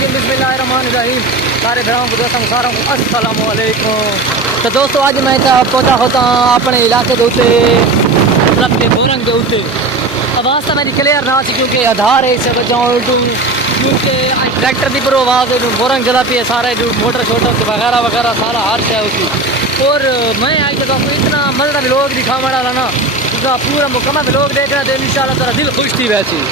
रहीम बिस्मिल्लाहिर्रहमानिर्रहीम। सारे भराओं को दोस्तों सारों को अस्सलामु अलैकुम। तो दोस्तों आज मैं पहुंचा होता अपने इलाके के उत्ते मतलब के बोरंग के उत्ते। आवाज़ तो मेरी क्लियर ना थी क्योंकि आधार है इसे बचाऊँ क्योंकि ट्रैक्टर की पर आवाज़ बोरंग जला पी है सारे मोटर शोटर वगैरह वगैरह सारा हाथ है उसकी। और मैं आज तो आपको इतना मज़ेदार लोग दिखा वाला ना उसका पूरा मुकम्मल लोग देख रहे थे। इंशाल्लाह तेरा दिल खुश थी वैसी।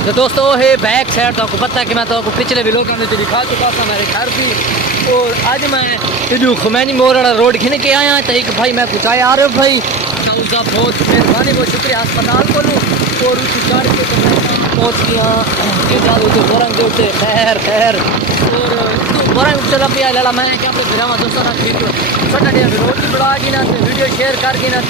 तो दोस्तों है बैक साइड तो आपको पता है कि मैं तो आपको पिछले भी लोगों ने दिखा चुका था मेरे घर की। और आज मैं जो खुमैनी मोड़ रोड खिन के आया तो एक भाई मैं कुछ आया आ रहे हो भाई तो उसका बहुत मेहरबानी बहुत शुक्रिया अस्पताल को लूँ। और उसकी गाड़ी को तो मैं पहुँच गया बोरंग के उत्ते खैर खैर। और बोरंग चला पिया लड़ा मैं क्या फिर दोस्तों ना ठीक छोटा डिया रोड की बढ़ा की ना वीडियो शेयर कर की ना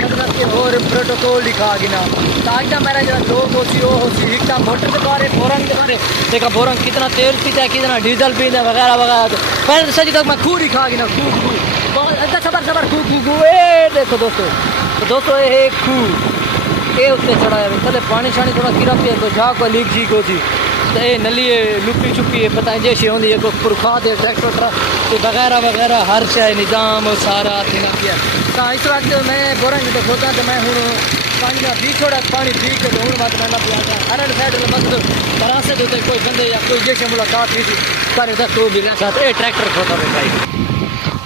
मतलब कि और प्रोटोकॉल दिखा की ना ताकि मेरा जो लोग होती वो होती एक मोटर के बारे बोरंग के बारे देखा बोरंग कितना तेल पीता है कितना डीजल पीता है वगैरह वगैरह। पहले तो सही तक मैं खूब दिखा की ना खूब बहुत अच्छा सबर सबर खूब खूब देखो दोस्तों ये खूब ये उत्ते चढ़ा है कदे पानी शानी थोड़ा गिरा पिया तो जा को लीक जी को थी तो ये नली लुकी चुकी है पता है जैसे होंगी है पुरखा दे ट्रैक्टर तो वगैरह वगैरह हर शय निज़ाम सारा थिना पिया। तो इस वक्त मैं बोरंग तो सोचा तो मैं हूँ पानी का पी छोड़ा पानी पी के हूँ मत मैं पिया हर साइड मत बरासे होते कोई बंदे या कोई जैसे मुलाकात हुई थी सारे तो भी ये ट्रैक्टर खोता भाई।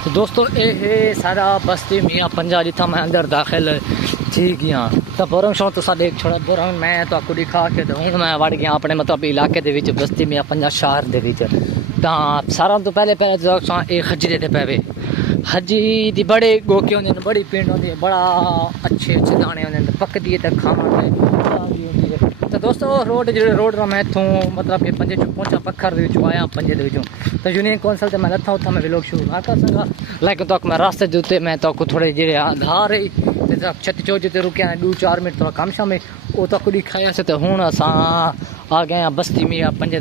तो दोस्तों ये सारा बस्ती मियाँ पंजा जितना मैं अंदर दाखिल ठीक यहाँ तो बोरंग शो तो साढ़े एक छोड़ा बोरंग मैं तो आपको दिखा के तो हूँ मैं वड़ गया अपने मतलब इलाके के बस्ती मियाँ पंजा शहर के सारा तो पहले पहले एक हजी देते पे हजी दी बड़े गोके होंगे बड़ी पिंड होती है बड़ा अच्छे अच्छे दाने होंगे पकदी है खावा। तो दोस्तों रोड जो रोड मैं इतों मतलब कि पंजे पहुंचा पत्थर आया पंजे तो यूनियन कौंसल से मैं लथा उतना मैं लोग शुरू ना कर सका लेकिन तो मैं रास्ते के उत्ते मैं तो थोड़े जे आधार है छत्ती चौक जिते रुके 2-4 मिनट थोड़ा कम शाम वो तो खुद खाया से तो हूँ अस आ गए बस्ती में पंजे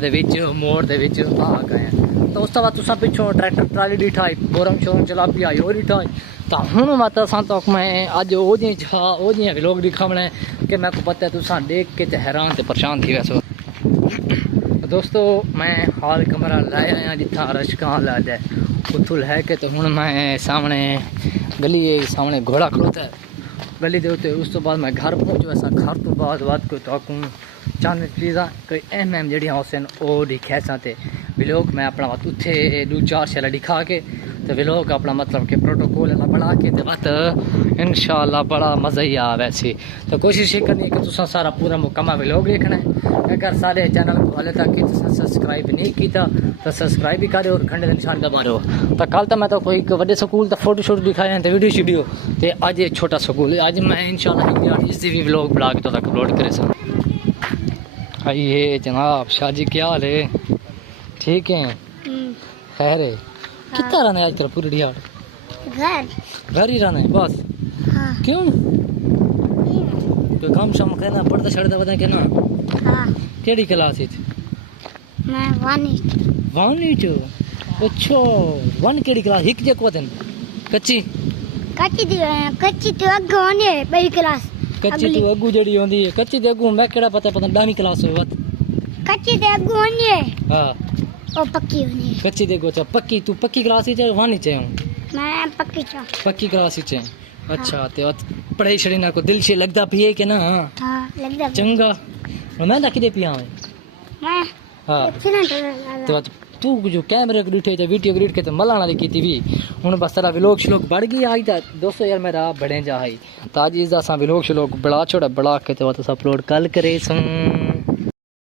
मोड़ के आ गए। तो उस बाद तुसा पिछों ट्रैक्टर ट्राली डिठा बोरंग शोरंग चला पिया और डिठा तो हूँ मत तो मैं अज वो जी लोग दिखावना कि मैं को पता है तुसा देख के हैरान तो परेशान थी वैसे। दोस्तों मैं हाल कमरा लाया आया जिथा रशका ला जाए उथुल है कि तो हूँ मैं सामने गली सामने घोड़ा खड़ोता है गली दे उत्ते उस तो बाद मैं घर पहुँच वैसा घर तो बाद कोई तो चंद चीज़ा कोई अहम जड़ियाँ हुसन वो दिखा चाहते लोग मैं अपना बात उत्थे 2-4 शैला दिखा के तो वे लोग अपना मतलब कि प्रोटोकॉल बना के तो बात इंशाल्लाह बड़ा मज़ा ही आ वैसे। तो कोशिश ये करनी है कि तुसा सारा पूरा मुकम्मल लोग देखना है। अगर सारे चैनल को हाले तक सब्सक्राइब नहीं किया तो सब्सक्राइब भी करो और घंटे का निशान दबा रहो। तो कल तो मैं तो कोई बड़े स्कूल का फोटो शूट दिखाया तो वीडियो शीडियो तो अज एक छोटा स्कूल आज मैं इंशाल्लाह इसकी भी व्लॉग बना के तो अपलोड करे सर। ये जनाब शाहजी क्या हाल है ठीक है खैर है कितना रहना है आजकल पूरी दिहाड़ घर ही रहना है बस। हाँ। क्यों कोई काम शाम करना पढ़ता छड़ता बता के ना। हाँ। केड़ी क्लास है मैं 1 अच्छा 1 केड़ी क्लास हिक जे को दिन कच्ची तो अगू होनी है बड़ी क्लास कच्ची तो अगू जड़ी होंदी है कच्ची ते अगू मैं केड़ा पता 10वीं क्लास हो कच्ची ते अगू होनी है। हां ओ पक्की होनी है कच्ची देखो अच्छा पक्की तू पक्की क्लास ही वानी चाहिए मैं पक्की क्लास ही चाहिए। अच्छा तो पढ़ाई छड़ी ना को दिल से लगदा पिए के ना। हां लगदा चंगा मैं ना किदे पिया मैं। हां तो तू जो कैमरे को डिठे तो वीडियो डिट के तो मलाना दी कीती भी हुन बस तेरा व्लॉग श्लोक बढ़ गई आज दा दोस्तों यार मेरा बड़े जा है तो आज इस दा सा व्लॉग श्लोक बड़ा छोड़ा बड़ा के तो अपलोड कल करे सन।